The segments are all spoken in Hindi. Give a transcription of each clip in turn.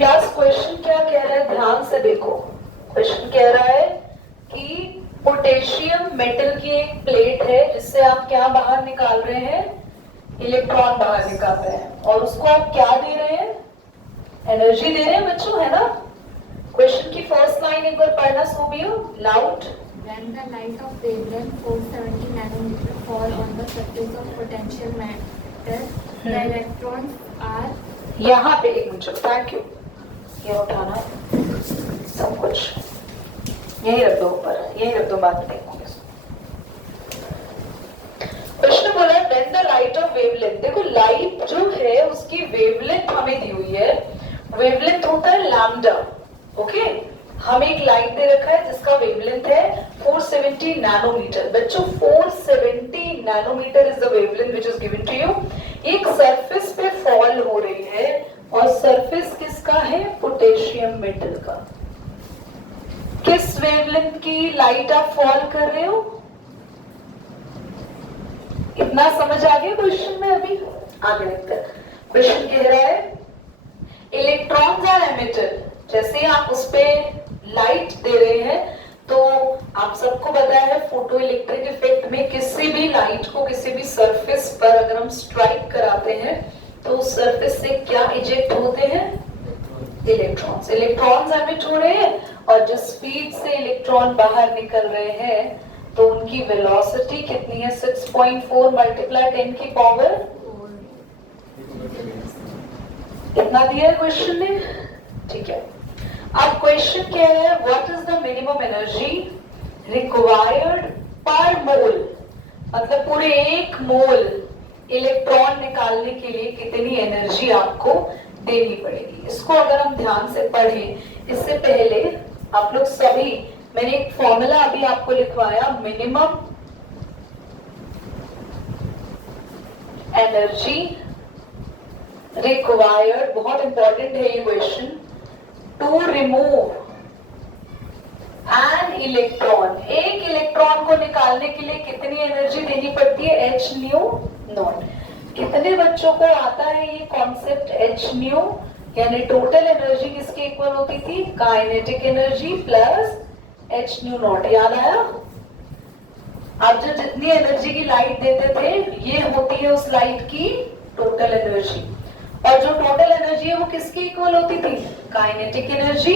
क्लास क्वेश्चन क्या कह रहा है, ध्यान से देखो। क्वेश्चन कह रहा है कि पोटेशियम मेटल की एक प्लेट है जिससे आप क्या बाहर निकाल रहे हैं, इलेक्ट्रॉन बाहर निकाल रहे हैं, और उसको आप क्या दे रहे हैं, एनर्जी दे रहे हैं बच्चों, है ना। क्वेश्चन की फर्स्ट लाइन एक बार पढ़ना सोबियो loud. When the light of wavelength 470 nanometer fall on the surface of potential matter, the electrons are. यहाँ पे एक मिनट, थैंक यू। ये उठाना सब कुछ यही रख दो ऊपर, यही रख दो, बाद में देखोगे। प्रश्न बोला when the light of wavelength, देखो लाइट जो है उसकी वेवलेंथ हमें दी हुई है, वेवलेंथ होता है लैम्डा, ओके। हम एक लाइट दे रखा है जिसका वेवलेंथ है 470 नैनोमीटर। बच्चों 470 nanometre is the wavelength which is given to you. एक सरफेस पे फॉल हो रही है, और सरफेस किसका है, पोटेशियम मेटल का। किस वेवलेंथ की लाइट आप फॉल कर रहे हो, इतना समझ आ गया क्वेश्चन में। अभी आगे देखते हैं। क्वेश्चन कह रहा है इलेक्ट्रॉन्स आर एमिटेड, जैसे ही आप उस पे लाइट दे रहे हैं, तो आप सबको पता है फोटो इलेक्ट्रिक इफेक्ट में किसी भी लाइट को किसी भी सरफेस पर अगर हम स्ट्राइक कराते हैं तो उस सरफेस से क्या इजेक्ट होते हैं, इलेक्ट्रॉन्स। इलेक्ट्रॉन्स एमिट हो रहे हैं, और जिस स्पीड से इलेक्ट्रॉन बाहर निकल रहे हैं तो उनकी वेलोसिटी कितनी है, 6.4 मल्टीप्लाई 10 की पावर, कितना दिया है क्वेश्चन ने, ठीक है। अब क्वेश्चन कह रहा है what is the minimum energy required पर मोल, मतलब पूरे एक मोल इलेक्ट्रॉन निकालने के लिए कितनी एनर्जी आपको देनी पड़ेगी। इसको अगर हम ध्यान से पढ़ें, इससे पहले आप लोग सभी, मैंने एक फॉर्मूला अभी आपको लिखवाया, मिनिमम एनर्जी रिक्वायर्ड, बहुत इंपॉर्टेंट है ये question, to remove an electron. एक इलेक्ट्रॉन को निकालने के लिए कितनी एनर्जी देनी पड़ती है, एच न्यू नॉट। कितने बच्चों को आता है ये कॉन्सेप्ट, एच न्यू, यानी टोटल एनर्जी किसके इक्वल होती थी, kinetic energy plus H new not, याद आया। आप जो जितनी एनर्जी की लाइट देते थे, ये होती है उस लाइट की टोटल एनर्जी, और जो टोटल एनर्जी है वो किसकी इक्वल होती थी, काइनेटिक एनर्जी।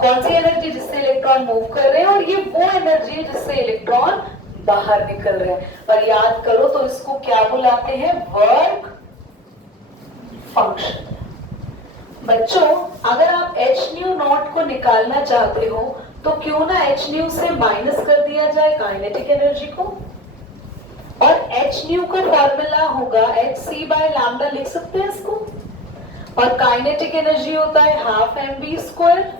कौन सी एनर्जी, जिससे इलेक्ट्रॉन मूव कर रहे हैं, और ये वो एनर्जी है जिससे इलेक्ट्रॉन बाहर निकल रहे हैं। और याद करो तो इसको क्या बुलाते हैं, वर्क फंक्शन। बच्चों अगर आप एच न्यू नॉट को निकालना चाहते हो तो क्यों ना एच न्यू से माइनस कर दिया जाए काइनेटिक एनर्जी को, और एच न्यू का फॉर्मूला होगा एच सी बाय लैम्डा, लिख सकते हैं इसको। और काइनेटिक एनर्जी होता है half m b square.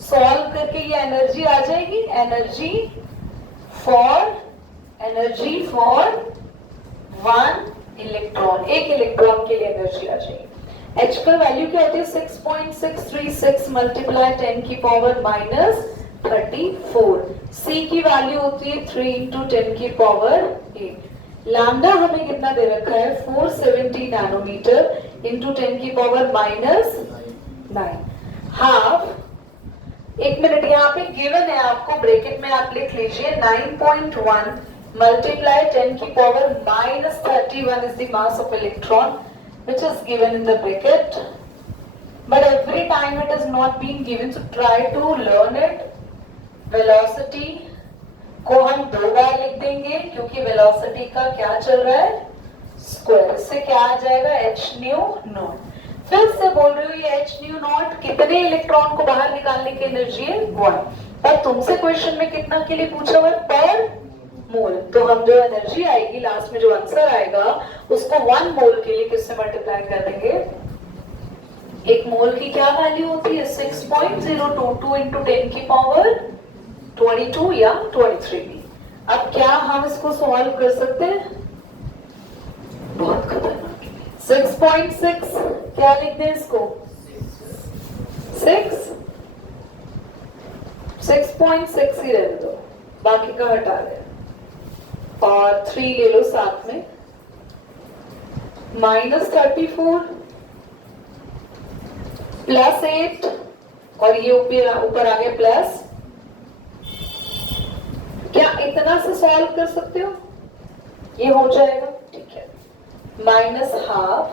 Solve करके ये एनर्जी आ जाएगी, एनर्जी फॉर वन इलेक्ट्रॉन, एक इलेक्ट्रॉन के लिए एनर्जी आ जाएगी। एच का वैल्यू क्या होती है, 6.636 मल्टीप्लाई 10 की पावर माइनस 34। सी की वैल्यू होती है 3 इंटू 10 की पावर 8। लैम्डा हमें कितना दे रखा है, 470 नैनोमीटर इंटू 10 की पावर माइनस 9। हाफ, एक मिनट, यहाँ पे गिवन है आपको, ब्रैकेट में आप लिख लीजिए 9.1 मल्टीप्लाई 10 की power minus 31 is the mass of electron which is given in the bracket, but every time it is not being given, so try to learn it. Velocity को हम दो बार लिख देंगे क्योंकि वेलोसिटी का क्या चल रहा है, स्क्वायर। इससे क्या आ जाएगा, एच न्यू नॉट। फिर से बोल रही हूँ ये एच न्यू नॉट कितने इलेक्ट्रॉन को बाहर निकालने की एनर्जी है, 1। पर तुमसे क्वेश्चन में कितना के लिए पूछा हुआ है, पर मोल। तो हम जो एनर्जी आएगी लास्ट में, जो आंसर आएगा उसको 1 मोल के लिए किससे मल्टीप्लाई कर देंगे, एक मोल की क्या वैल्यू होती है, 6.022 इंटू 10 की पावर 22 या 23 भी। अब क्या हम इसको सॉल्व कर सकते हैं, बहुत खतरनाक। 6.6 क्या लिख दें इसको, 6.6 ही रहने दो, बाकी का हटा दें, और 3 ले लो साथ में, माइनस 34 +8 और ये ऊपर आ गया प्लस। क्या इतना से सॉल्व कर सकते हो? ये हो जाएगा, ठीक है। -12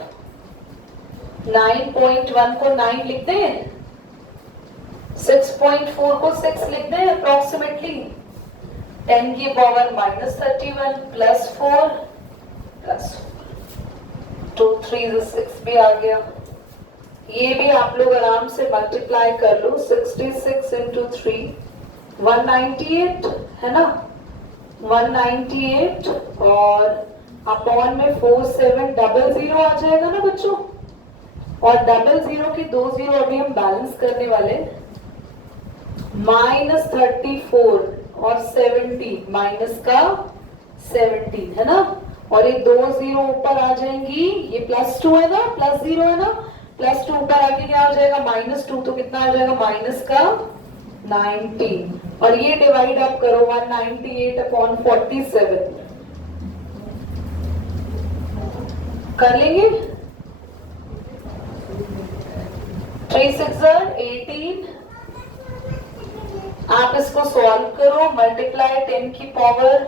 9.1 को 9 लिखते हैं, 6.4 को 6 लिखते हैं अप्रोक्सीमेटली। 10 की पावर -31 +4 2 3 6 भी आ गया। ये भी आप लोग आराम से मल्टीप्लाई कर लो। 66 इंटू 3 198 है ना, 198 और अपॉन में 4700 आ जाएगा ना बच्चों। और 00 की 2 0 अभी हम बैलेंस करने वाले। -34 और 17 माइनस का 17 है ना, और ये 2 0 ऊपर आ जाएंगी। ये +2 है ना, +0 है ना, +2 ऊपर आके क्या आ जाएगा -2, तो कितना आ जाएगा माइनस का 19। और ये डिवाइड आप करो 198 अपॉन 47 कर लेंगे। 3 6 18। आप इसको सॉल्व करो, मल्टीप्लाई 10 की पावर,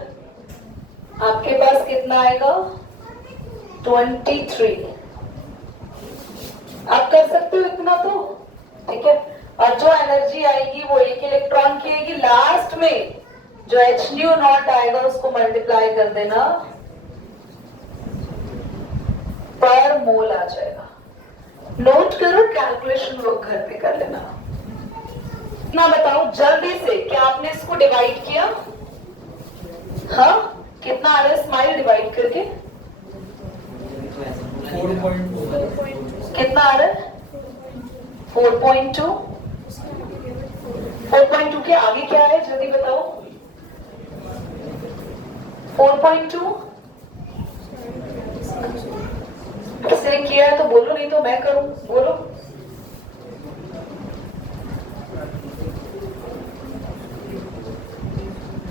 आपके पास कितना आएगा 23। आप कर सकते हो इतना तो, ठीक है। और जो एनर्जी आएगी वो 1 इलेक्ट्रॉन की आएगी। लास्ट में जो H0 आएगा उसको मल्टीप्लाई कर देना, पर मोल आ जाएगा। नोट करो, कैलकुलेशन वो घर पे कर लेना। ना बताओ जल्दी से, क्या आपने इसको डिवाइड किया? हाँ, कितना आ रहा है स्माइल डिवाइड करके? 4.2। कितना आ रहा है? 4.2। 4.2 के आगे क्या है जल्दी बताओ? 4.2 किसी ने किया है तो बोलो, नहीं तो मैं करूं, बोलो।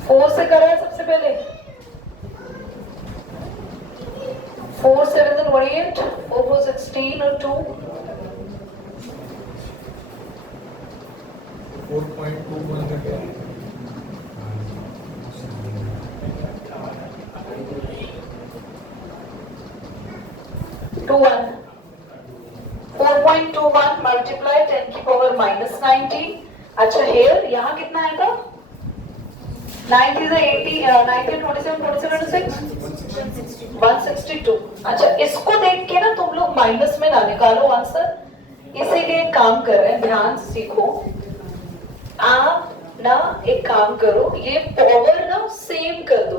फोर से करा है सबसे पहले। 4 7 28, 4 4 16 और 2 4.2 21 4.21 मल्टीप्लाई 10 की पावर -19। अच्छा हेयर यहाँ कितना आएगा? 90 से 80 90 27 27 26 162। अच्छा इसको देख के ना तुम लोग माइनस में ना निकालो आंसर, इसीलिए एक काम कर रहे हैं, ध्यान सीखो। आप ना एक काम करो, ये पावर ना सेम कर दो।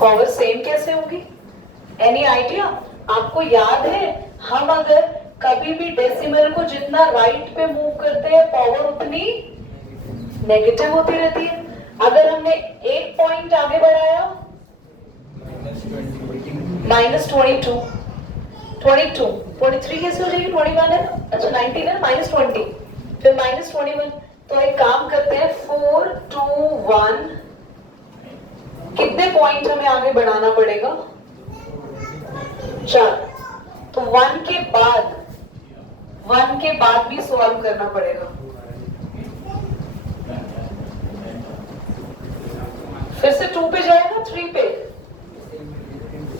पावर सेम कैसे होगी? Any idea? आपको याद है हम अगर कभी भी डेसिमल को जितना राइट पे मूव करते हैं पावर उतनी नेगेटिव होती रहती है। अगर हमने एक पॉइंट आगे बढ़ाया -22 22 23 कैसे हो जाएगी? 21 है, अच्छा 19 है, -20 फिर -21। तो एक काम करते हैं 4 2 1 कितने पॉइंट हमें आगे बढ़ाना पड़ेगा? 4। तो 1 के बाद भी सॉल्व करना पड़ेगा। फिर से 2 पे जाएगा, 3 पे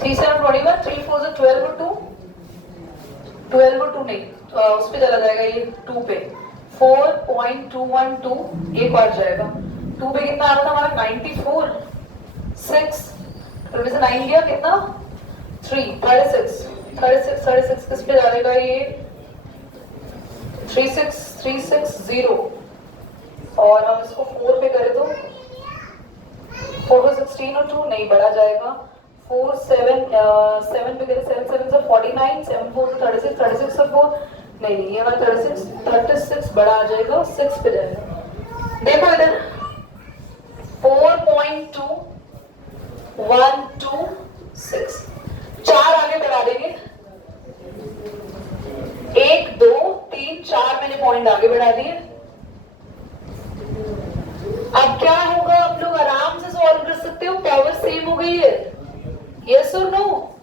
3 7 21 3 4 12 और 2 12 और 2 नहीं, तो उस पे चला जाएगा ये 2 पे 4.212 एक बार जाएगा। 2 पे कितना आ रहा था हमारा 94 6 फिर में से 9 लिया कितना 3 36 किस पे जाएगा ये 360 और हम इसको 4 पे करें तो 4 को 16 और 2 नहीं बढ़ा जाएगा। 4 7 पे करें 7 7 से 49 7 4 से 36 और 4 नहीं ये वाला 36 बड़ा आ जाएगा 6 पे जाएगा। देखो इधर 4.2126 4 आगे बढ़ा देंगे 1 2 3 4 मैंने पॉइंट आगे बढ़ा दिए। अब क्या होगा? आप लोग आराम से सॉल्व कर सकते हो, पावर सेम हो गई है। यस और नो?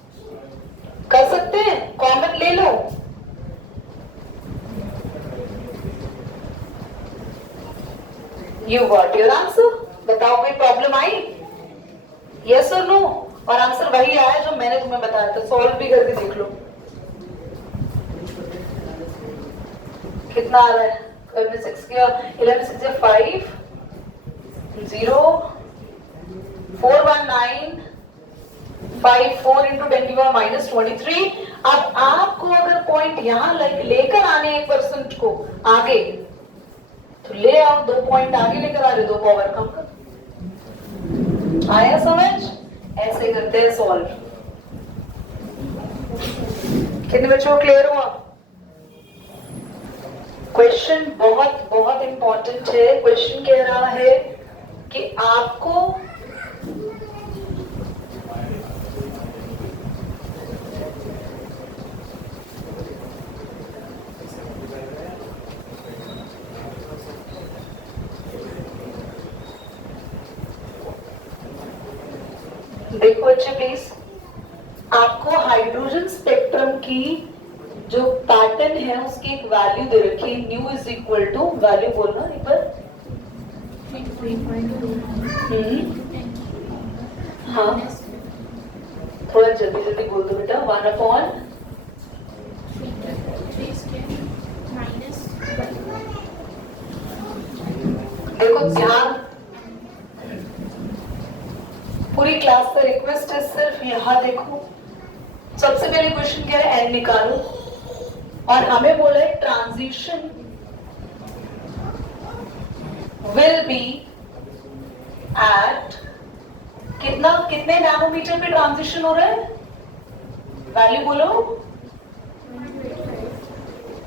कर सकते हैं, कॉमन ले लो। You got your answer. बताओ कोई प्रॉब्लम आई? यस और नो? और आंसर वही आया जो मैंने तुम्हें बताया था, सॉल्व भी करके देख लो कितना आ रहा है। 11 6 5 0 4 1 9 5 4 into 10 की पावर माइनस 23। अब आपको अगर पॉइंट यहाँ लेकर आने 1% को आगे, तो ले आओ, 2 पॉइंट आगे लेकर आ रहे, 2 पावर कम कर। आया समझ? ऐसे करते हैं सॉल्व। कितने बच्चों को क्लियर हुआ? क्वेश्चन बहुत बहुत इंपॉर्टेंट है। क्वेश्चन कह रहा है कि आपको देखो अच्छे प्लीज, आपको हाइड्रोजन स्पेक्ट्रम की जो पैटर्न है उसकी एक वैल्यू दे रखी है, nu is equal to, value बोलना एक बार। 3.2 हाँ थोड़ा जल्दी जल्दी बोल दो बेटा। 1 अपॉन देखो ध्यान, पूरी क्लास का रिक्वेस्ट है, सिर्फ यहाँ देखो। सबसे पहले क्वेश्चन क्या है, एन निकालो, और हमें बोला है ट्रांजिशन विल बी एट कितने नैनोमीटर पे ट्रांजिशन हो रहा है? वैल्यू बोलो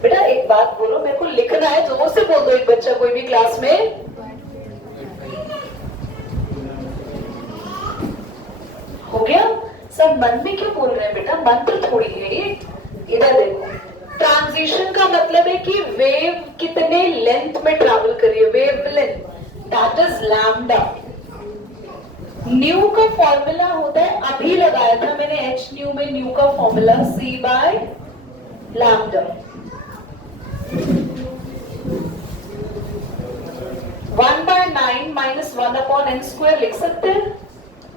बेटा, एक बात बोलो, मेरे को लिखना है, जोर से बोल दो एक बच्चा कोई भी क्लास में। हो गया? सब मन में क्यों बोल रहे हैं बेटा? मंत्र थोड़ी है ये। इधर देखो, ट्रांजिशन का मतलब है कि वेव कितने लेंथ में ट्रैवल कर रही है, wavelength, that is lambda. Nu का फॉर्मूला होता है, अभी लगाया था मैंने एच न्यू में, न्यू का formula c by lambda. 1/9 minus 1 upon n square लिख सकते हैं।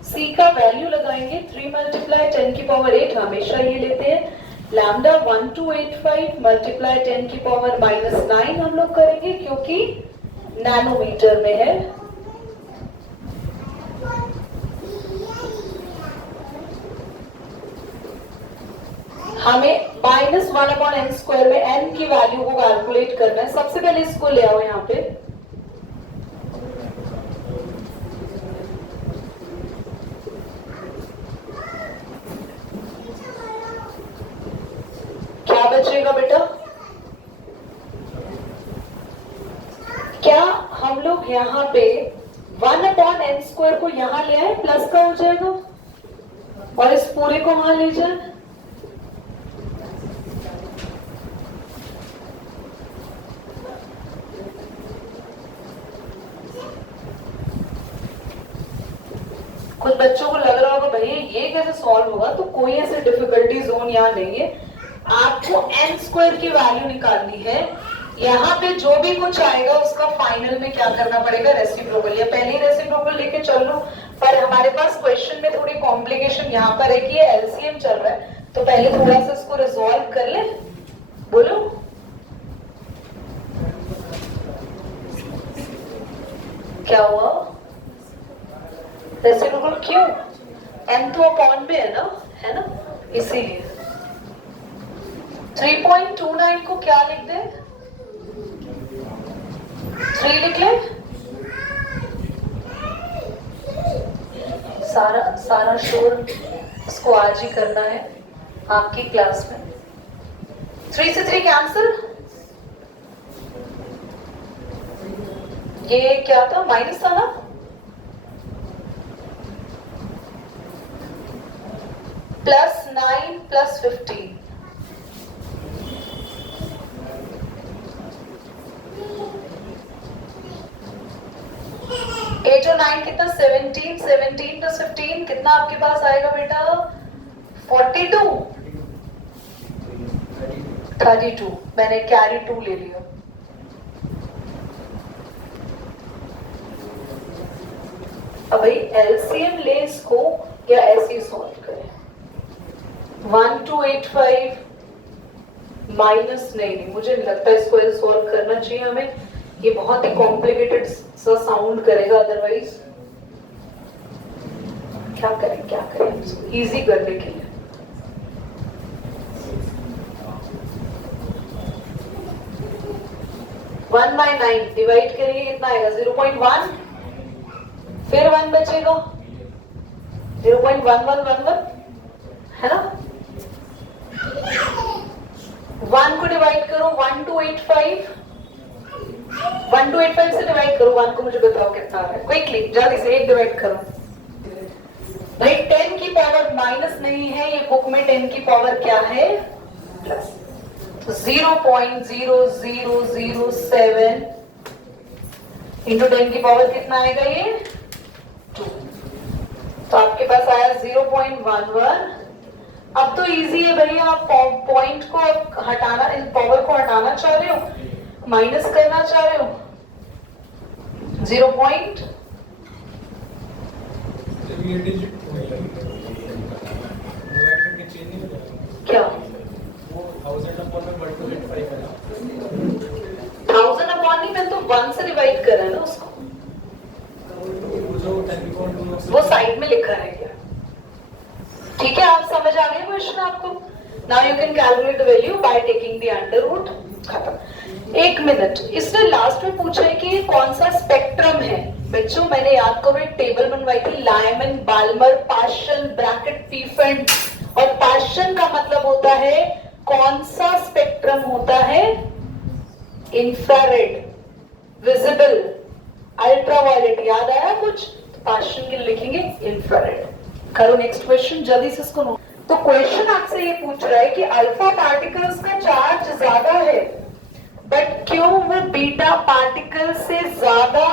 C का वैल्यू लगाएंगे 3 मल्टीप्लाई 10 की पावर 8, हमेशा ये लेते हैं। लैम्डा 1285 मल्टीप्लाई 10 की पावर माइनस 9 हम लोग करेंगे, क्योंकि नैनोमीटर में है। हमें माइनस 1 अपॉन एन स्क्वायर में n की वैल्यू को कैलकुलेट करना है। सबसे पहले इसको ले आओ यहाँ पे, क्या बचेगा बेटा? क्या हम लोग यहाँ पे 1 अपॉन एन स्क्वायर को यहाँ ले आए, प्लस का हो जाएगा, और इस पूरे को वहां ले जाए। कुछ बच्चों को लग रहा होगा भैया ये कैसे सॉल्व होगा, तो कोई ऐसे डिफिकल्टी जोन यहाँ नहीं है। आपको एन स्क्वायर की वैल्यू निकालनी है। यहाँ पे जो भी कुछ आएगा उसका फाइनल में क्या करना पड़ेगा, रेसिप्रोकल, या पहले ही रेसिप्रोकल लेके चल लो। पर हमारे पास क्वेश्चन में थोड़ी कॉम्प्लिकेशन यहाँ पर है कि ये एलसीएम चल रहा है, तो पहले थोड़ा सा इसको रिजॉल्व कर ले। बोलो क्या हुआ? रेसिप्रोकल क्यों? एन तो अपॉन में है ना, इसीलिए। 3.29 को क्या लिख दे? 3 लिख ले। सारा शोर इसको आज ही करना है आपकी क्लास में। 3 से 3 कैंसिल। ये क्या था, माइनस था ना? +9 + 15, एट और 9 कितना, 17 + 15 कितना आपके पास आएगा बेटा? 42 32, मैंने कैरी 2 ले लिया। एलसीएम ले इसको या ऐसे ही सॉल्व करें? 1285 माइनस नहीं, मुझे नहीं लगता इसको ऐसे सॉल्व करना चाहिए हमें, ये बहुत ही कॉम्प्लिकेटेड सा साउंड करेगा अदरवाइज। क्या करें इसको इजी करने के लिए? 1/9 डिवाइड करिए, कितना आएगा? 0.1, फिर 1 बचेगा, 0.1111 है ना। 1 को डिवाइड करो, 1285 से डिवाइड करो 1 को, मुझे बताओ कितना आ रहा है क्विकली, जल्दी से। 1 डिवाइड करो भाई, 10 की पावर माइनस नहीं है, ये बुक में 10 की पावर क्या है? प्लस। 0.0007 इंटू 10 की पावर कितना आएगा? ये 2। तो आपके पास आया 0.11। अब तो इजी है भैया, आप पॉइंट को हटाना, इन पावर को हटाना चाह रहे हो, माइनस करना चाह रहे हो? 0. ये डिजिट क्या? वो 1000 अपॉन में 1285 है ना। 1000 अपॉन नहीं, मैंने तो 1 से डिवाइड करा है ना उसको, वो जो 10 वो साइड में लिखा है क्या? ठीक है, आप समझ आ गए क्वेश्चन आपको? Now you can calculate the value by taking the under root. खत्म। 1 मिनट, इसने लास्ट में पूछा है कि कौन सा स्पेक्ट्रम है। बच्चों मैंने याद करो एक टेबल बनवाई थी, लायमन, बाल्मर, पार्शन, ब्रैकेट, पीफेंट। और पार्शन का मतलब होता है कौन सा स्पेक्ट्रम होता है? Infrared, visible, ultraviolet. याद आया कुछ? तो पार्शन के लिए लिखेंगे इंफ्रारेड। करो नेक्स्ट क्वेश्चन जल्दी से इसको नोट। तो क्वेश्चन आपसे ये पूछ रहा है कि अल्फा पार्टिकल्स का चार्ज ज्यादा है, बट क्यों वो बीटा पार्टिकल से ज्यादा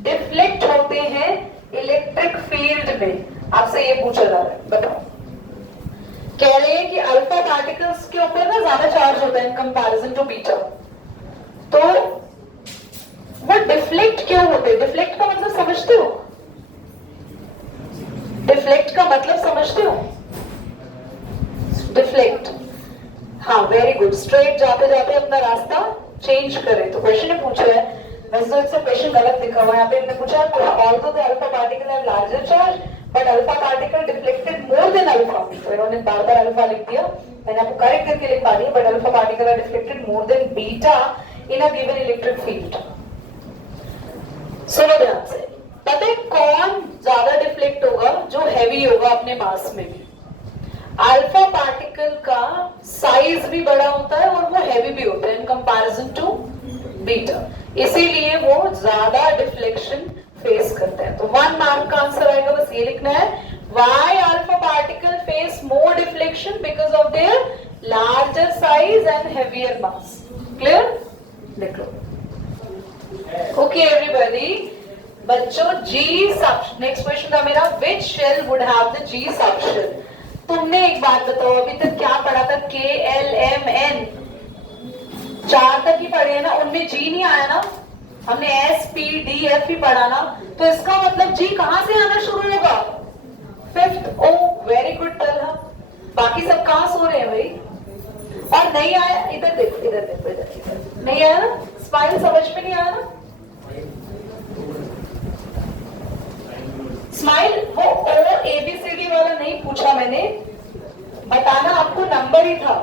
डिफ्लेक्ट होते हैं इलेक्ट्रिक फील्ड में? आपसे ये पूछा जा रहा है, बताओ। कह रहे हैं कि अल्फा पार्टिकल्स के ऊपर ना ज्यादा चार्ज होता है इन कंपैरिजन टू बीटा, तो वो डिफ्लेक्ट क्यों होते हैं? डिफ्लेक्ट का मतलब समझते हो? डिफ्लेक्ट का मतलब समझते हो? डिफ्लेक्ट, हाँ वेरी गुड। स्ट्रेट जाते जाते अपना रास्ता चेंज करें। तो क्वेश्चन ने पूछा है, वैसे तो इससे क्वेश्चन गलत लिखा हुआ है यहाँ पे। इन्होंने पूछा although the alpha particle have larger charge but alpha particle deflected more then alpha. तो इन्होंने बार बार अल्फा लिख दिया, मैंने आपको करेक्ट करके लिख पा रही है, but alpha particle are deflected more than beta in a given electric field. सुनो ध्यान से, पता है कौन ज्यादा डिफ्लेक्ट होगा? जो हैवी होगा अपने मास में भी। अल्फा पार्टिकल का साइज भी बड़ा होता है और वो हैवी भी होता है इन कंपैरिजन टू बीटा, इसीलिए वो ज्यादा डिफ्लेक्शन फेस करते हैं। तो 1 मार्क का आंसर आएगा, बस ये लिखना है, why alpha particle face more deflection? Because of their larger size and heavier mass. Clear? लिख लो। ओके एवरीबॉडी, बच्चों जी सब नेक्स्ट क्वेश्चन था मेरा, which shell would have the g subshell? तुमने एक बात बताओ, अभी तक क्या पढ़ा था? के एल एम एन 4 तक ही पढ़े हैं ना, उनमें जी नहीं आया ना, हमने एस पी डी एफ ही पढ़ा ना, तो इसका मतलब जी कहां से आना शुरू होगा? 5th। ओ वेरी गुड तलहा, बाकी सब कहां सो रहे हैं भाई? और नहीं आया, इधर देखो, इधर देखो, इधर नहीं आया ना, स्माइल समझ में नहीं आया ना? स्माइल, वो ओ एबीसीडी वाला नहीं पूछा मैंने, बताना आपको नंबर ही था।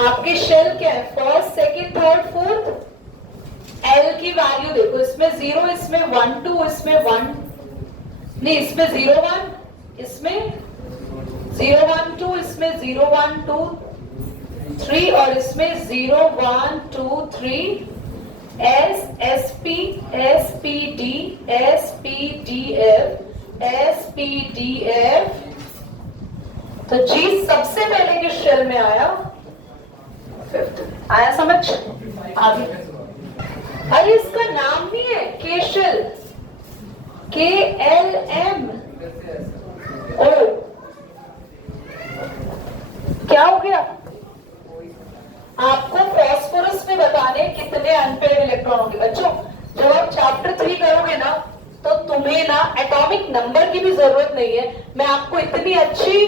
आपके शेल क्या है? First, second, third, fourth. L की वैल्यू देखो, इसमें 0, इसमें 1 2, इसमें 1 नहीं, इसमें 0 1, इसमें 0 1 2, इसमें 0 1 2 3 और इसमें 0 1 2 3। S S P S P D S P D F S P D F. तो जी सबसे पहले किस शेल में आया? 5th। आया समझ? आगे अरे इसका नाम नहीं है के शेल, के एल एम ओ। क्या हो गया? आपको फॉस्फोरस में बताने कितने अनपेयर्ड इलेक्ट्रॉन होंगे। बच्चों जब आप चैप्टर 3 करोगे ना, तो तुम्हें ना एटॉमिक नंबर की भी जरूरत नहीं है, मैं आपको इतनी अच्छी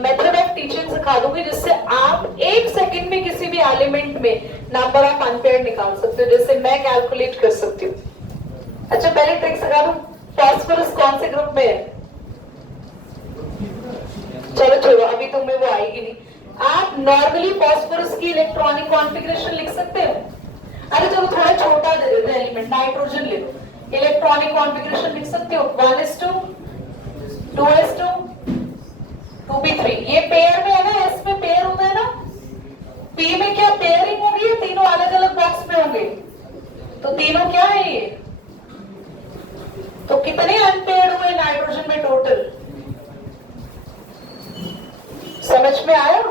मेथड ऑफ टीचिंग सिखा दूंगी जिससे आप 1 सेकंड में किसी भी एलिमेंट में नंबर ऑफ अनपेयर्ड निकाल सकते हो, जैसे मैं कैलकुलेट कर सकती हूँ। अच्छा पहले ट्रिक सिखा दूं, फास्फोरस कौन से ग्रुप में है? चलो छोड़ो, अभी तुम्हें वो आएगी नहीं। आप नॉर्मली फास्फोरस की इलेक्ट्रॉनिक कॉन्फ़िगरेशन लिख सकते हो? अरे चलो थोड़ा छोटा दे देते हैं एलिमेंट, नाइट्रोजन ले लो, इलेक्ट्रॉनिक कॉन्फ़िगरेशन लिख सकते हो 1s2 2s2 2p3। ये पेयर में है ना, s में पेयर होता है ना, p में क्या पेयरिंग होगी या तीनों अलग अलग बॉक्स में होंगे? तो तीनों क्या है ये? तो कितने अनपेयर्ड हुए नाइट्रोजन में टोटल? समझ में आया?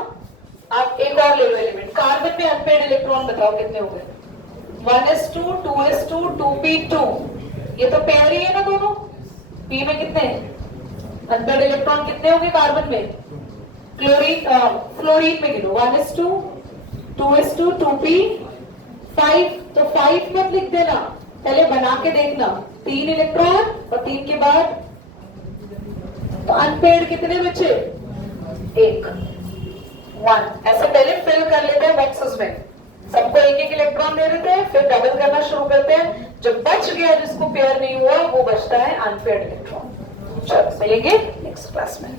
आप एक और ले लो एलिमेंट, कार्बन में अनपेयर्ड इलेक्ट्रॉन बताओ कितने हो गए? 1s2 2s2 2p2। ये तो पेयर ही है ना दोनों। p में कितने अनपेयर्ड इलेक्ट्रॉन कितने होंगे कार्बन में? फ्लोरीन में गिनो 1s2 2s2 2p5। तो 5 मत लिख देना, पहले बना के देखना, 3 इलेक्ट्रॉन और 3 के बाद तो अनपेयर्ड कितने बचे? 1 ऐसे पहले फिल कर लेते हैं बॉक्सेस में, सबको एक एक इलेक्ट्रॉन दे देते हैं, फिर डबल करना शुरू करते हैं, जब बच गया जिसको पेयर नहीं हुआ वो बचता है अनपेयर्ड इलेक्ट्रॉन। चलो मिलेंगे नेक्स्ट क्लास में।